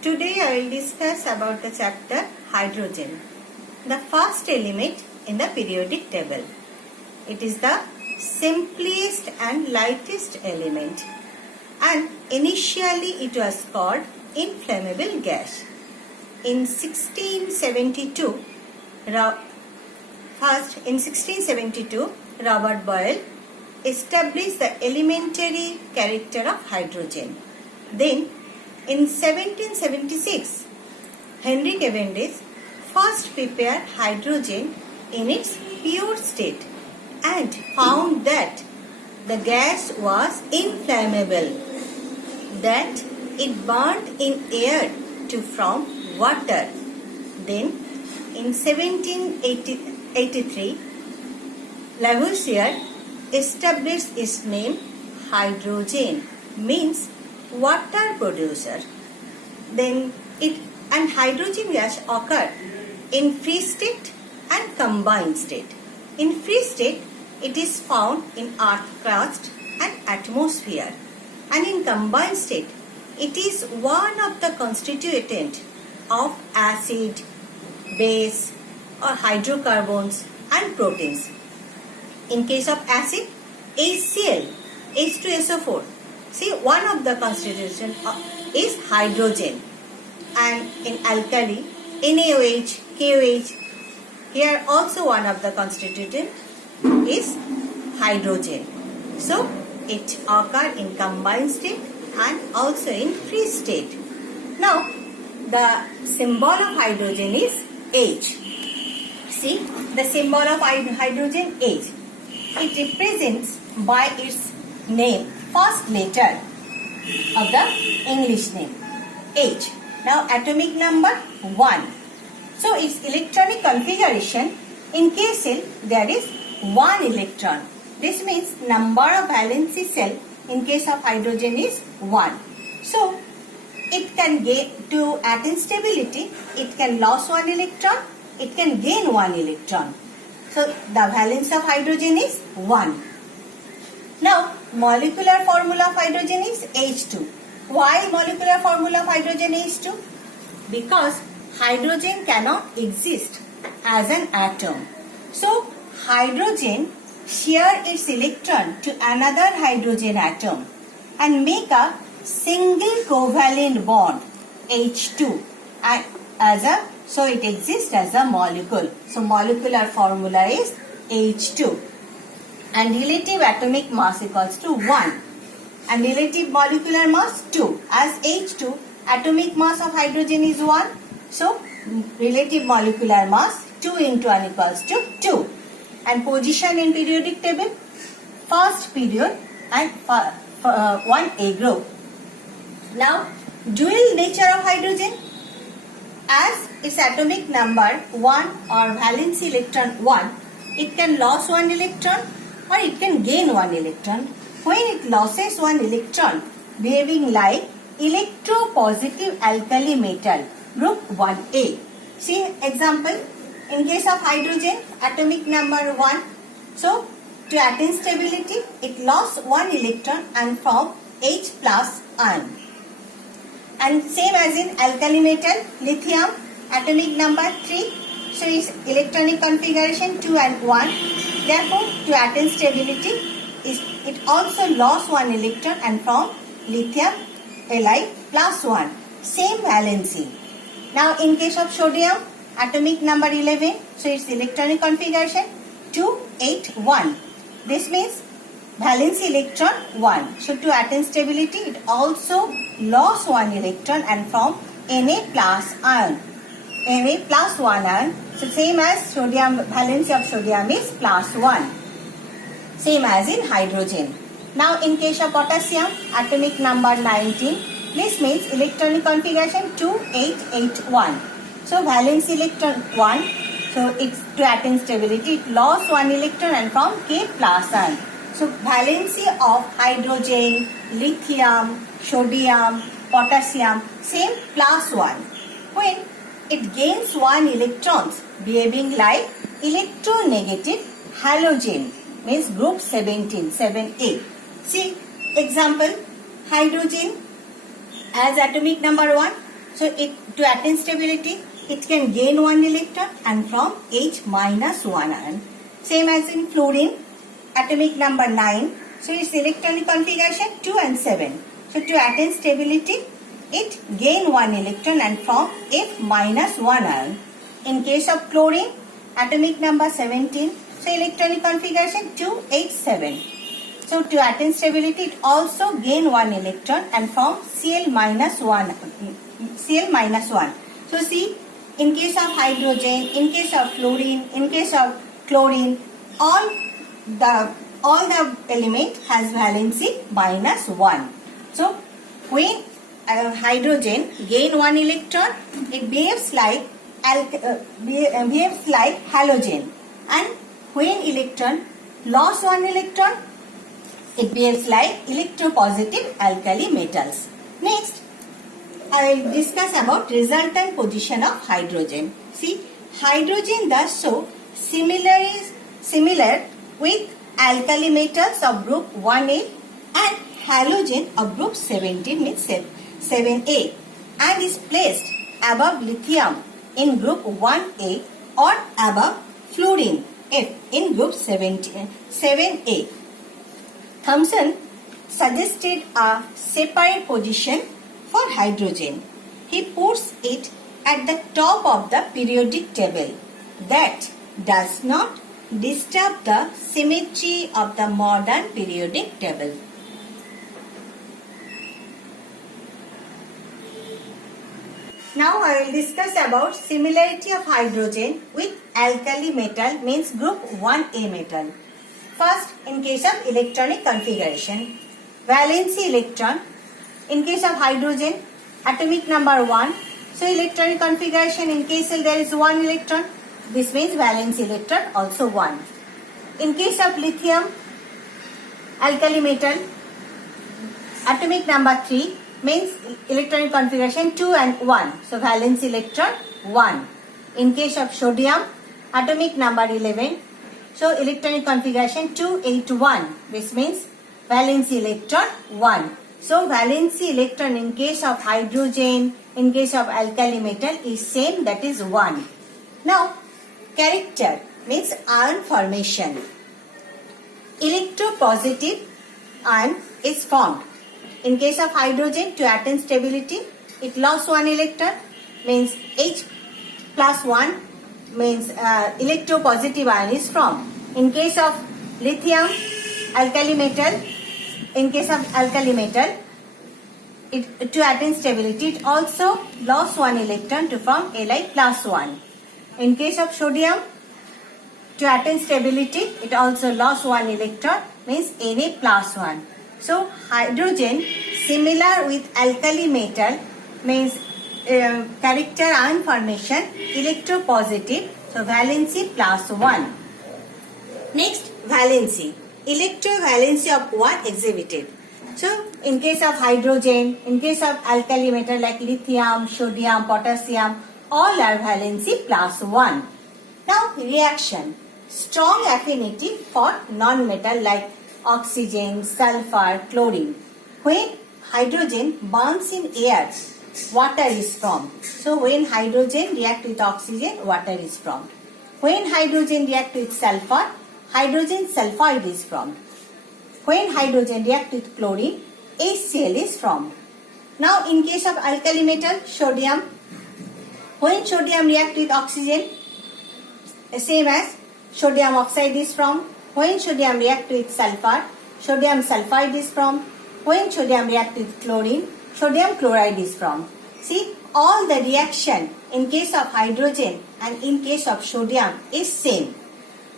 Today I will discuss about the chapter hydrogen, the first element in the periodic table. It is the simplest and lightest element, and initially it was called inflammable gas. In 1672, Robert Boyle established the elementary character of hydrogen. Then in 1776, Henry Cavendish first prepared hydrogen in its pure state and found that the gas was inflammable, that it burned in air to form water. Then in 1783, Lavoisier established its name hydrogen, means water producer. Then hydrogen gas occur in free state and combined state. In free state, it is found in earth crust and atmosphere, and in combined state, it is one of the constituent of acid, base or hydrocarbons and proteins. In case of acid, HCl, H2SO4. See, one of the constituents is hydrogen. And in alkali, NaOH, KOH, here also one of the constituent is hydrogen. So, it occurs in combined state and also in free state. Now, the symbol of hydrogen is H. See, the symbol of hydrogen H. It represents by its name first letter of the English name, H. Now atomic number 1. So its electronic configuration, in K cell there is 1 electron. This means number of valency cell in case of hydrogen is 1. So it can gain, to attain stability, it can lose 1 electron, it can gain 1 electron. So the valence of hydrogen is 1. Now molecular formula of hydrogen is H2. Why molecular formula of hydrogen H2? Because hydrogen cannot exist as an atom. So hydrogen share its electron to another hydrogen atom and make a single covalent bond H2, and so it exists as a molecule. So molecular formula is H2. And relative atomic mass equals to 1 and relative molecular mass 2. As H2, atomic mass of hydrogen is 1, so relative molecular mass 2 into 1 equals to 2. And position in periodic table, first period and 1A group. Now dual nature of hydrogen, as its atomic number 1 or valence electron 1, it can lose 1 electron or it can gain 1 electron. When it loses 1 electron, behaving like electropositive alkali metal, group 1A. See example, in case of hydrogen, atomic number 1. So, to attain stability, it lost 1 electron and form H plus ion. And same as in alkali metal, lithium, atomic number 3. So, its electronic configuration 2 and 1. Therefore, to attain stability, it also lost 1 electron and formed lithium Li plus 1. Same valency. Now, in case of sodium, atomic number 11. So, its electronic configuration 2, 8, 1. This means valency electron 1. So, to attain stability, it also lost 1 electron and formed Na plus ion. Na plus 1 ion. So, same as sodium, valency of sodium is plus 1. Same as in hydrogen. Now, in case of potassium, atomic number 19. This means electronic configuration 2, 8, 8, 1. So, valence electron 1. So, it's to attain stability, it lost 1 electron and formed K plus ion. So, valency of hydrogen, lithium, sodium, potassium, same plus 1. When it gains 1 electrons, behaving like electronegative halogen, means group 17, 7A. See example, hydrogen as atomic number 1, So to attain stability, it can gain 1 electron and from H minus 1 ion. Same as in fluorine, atomic number 9. So its electronic configuration 2 and 7. So to attain stability, it gain 1 electron and form F minus 1 ion. In case of chlorine, atomic number 17. So electronic configuration 287. So to attain stability, it also gain 1 electron and form Cl minus 1. Cl minus 1. So see, in case of hydrogen, in case of fluorine, in case of chlorine, all the element has valency minus 1. So when hydrogen gain 1 electron, it behaves like halogen, and when electron lost 1 electron, it behaves like electropositive alkali metals. Next, I will discuss about resultant position of hydrogen. See, hydrogen thus show similar with alkali metals of group 1A and halogen of group 17 means 7A, and is placed above lithium in group 1A or above fluorine F in group 7A. Thomson suggested a separate position for hydrogen. He puts it at the top of the periodic table. That does not disturb the symmetry of the modern periodic table. Now I will discuss about similarity of hydrogen with alkali metal means group 1A metal. First, in case of electronic configuration, valency electron. In case of hydrogen, atomic number 1. So electronic configuration, in case there is 1 electron, this means valency electron also 1. In case of lithium, alkali metal, atomic number 3 means electronic configuration 2 and 1. So valency electron 1. In case of sodium, atomic number 11. So electronic configuration 281. This means valency electron 1. So valency electron in case of hydrogen, in case of alkali metal is same, that is 1. Now character means ion formation. Electropositive ion is formed. In case of hydrogen, to attain stability, it lost 1 electron, means H plus 1 means electropositive ion is formed. In case of lithium, alkali metal, in case of alkali metal, to attain stability, it also lost 1 electron to form Li plus 1. In case of sodium, to attain stability, it also lost 1 electron, means Na plus 1. So hydrogen similar with alkali metal means character ion formation electropositive, so valency plus 1. Next, valency. Electrovalency of 1 exhibited. So in case of hydrogen, in case of alkali metal like lithium, sodium, potassium, all are valency plus 1. Now reaction. Strong affinity for non-metal like oxygen, sulfur, chlorine. When hydrogen burns in air, water is formed. So when hydrogen reacts with oxygen, water is formed. When hydrogen reacts with sulfur, hydrogen sulfide is formed. When hydrogen reacts with chlorine, HCl is formed. Now in case of alkali metal, sodium, when sodium reacts with oxygen, same as sodium oxide is formed. When sodium reacts with sulfur, sodium sulfide is formed. When sodium reacts with chlorine, sodium chloride is formed. See, all the reaction in case of hydrogen and in case of sodium is same.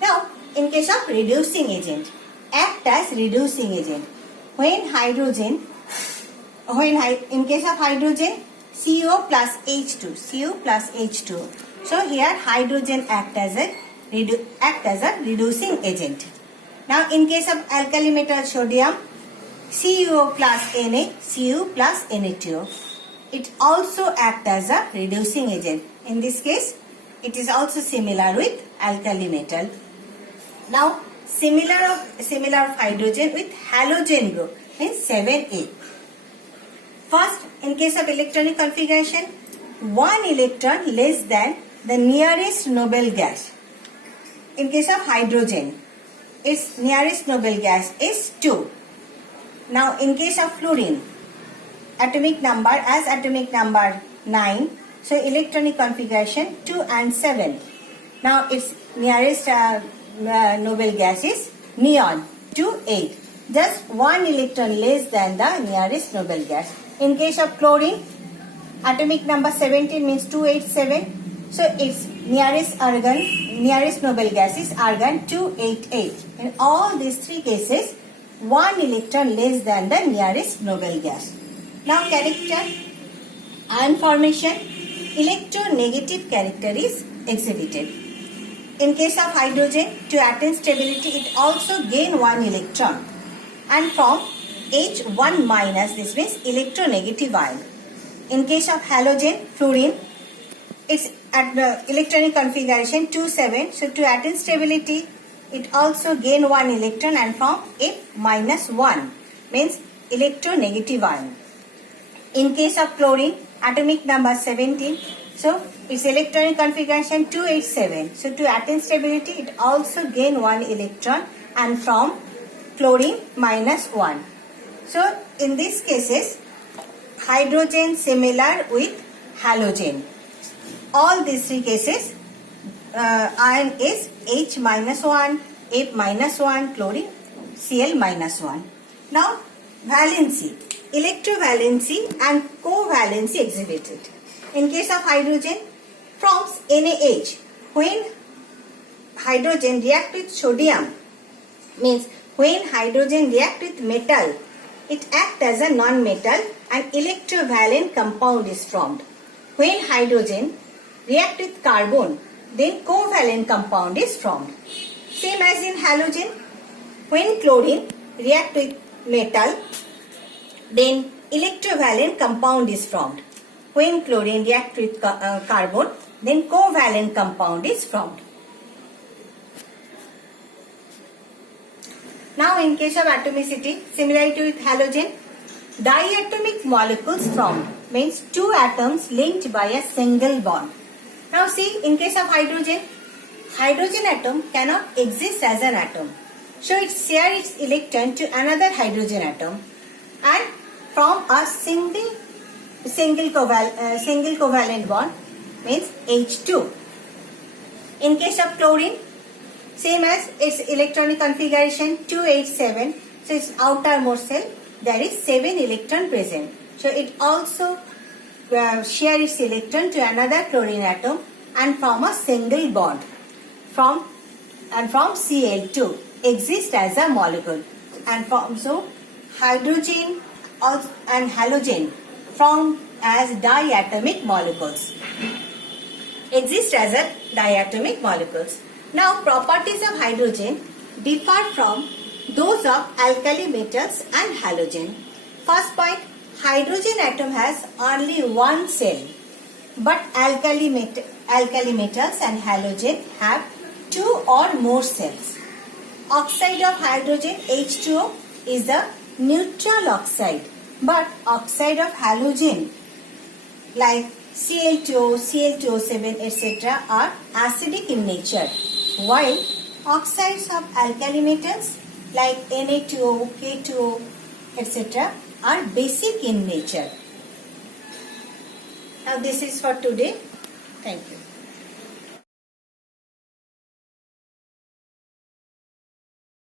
Now, in case of reducing agent, act as reducing agent. When hydrogen, in case of hydrogen, CO plus H2, CO plus H2. So here hydrogen act as a reducing agent. Now in case of alkali metal sodium, CuO plus Na, Cu plus Na2O. It also acts as a reducing agent. In this case, it is also similar with alkali metal. Now similar of hydrogen with halogen group means 7A. First, in case of electronic configuration, one electron less than the nearest noble gas. In case of hydrogen, its nearest noble gas is 2. Now in case of fluorine, atomic number 9, so electronic configuration 2 and 7. Now its nearest noble gas is neon 2,8. Just one electron less than the nearest noble gas. In case of chlorine, atomic number 17 means 287. So its nearest noble gas is argon 288. In all these three cases, one electron less than the nearest noble gas. Now character, ion formation, electronegative character is exhibited. In case of hydrogen, to attain stability, it also gain one electron, and from H1 minus, this means electronegative ion. In case of halogen, fluorine, its at the electronic configuration 2,7. So to attain stability, it also gain one electron, and from F minus 1 means electronegative ion. In case of chlorine, atomic number 17. So its electronic configuration 287. So to attain stability, it also gain one electron, and from chlorine minus 1. So in these cases, hydrogen similar with halogen. All these three cases, ion is H minus 1, F minus 1, chlorine Cl minus 1. Now valency, electrovalency and covalency exhibited. In case of hydrogen, from NaH, when hydrogen react with sodium, means when hydrogen react with metal, it acts as a non-metal and electrovalent compound is formed. When hydrogen react with carbon, then covalent compound is formed. Same as in halogen, when chlorine react with metal, then electrovalent compound is formed. When chlorine react with carbon, then covalent compound is formed. Now in case of atomicity, similarity with halogen, diatomic molecules formed, means two atoms linked by a single bond. Now see, in case of hydrogen, hydrogen atom cannot exist as an atom. So it shares its electron to another hydrogen atom, and from a single covalent bond means H2. In case of chlorine, same as its electronic configuration 287. So its outermost shell, there is 7 electron present. So it also share its electron to another chlorine atom and form a single bond. From Cl2 exist as a molecule, and so hydrogen and halogen form as diatomic molecules. Exist as a diatomic molecules. Now properties of hydrogen differ from those of alkali metals and halogen. First point, hydrogen atom has only one cell, but alkali metals and halogen have 2 or more cells. Oxide of hydrogen, H2O, is a neutral oxide, but oxide of halogen like Cl2O, Cl2O7, etc. are acidic in nature, while oxides of alkali metals like Na2O, K2O, etc. are basic in nature. Now this is for today. Thank you.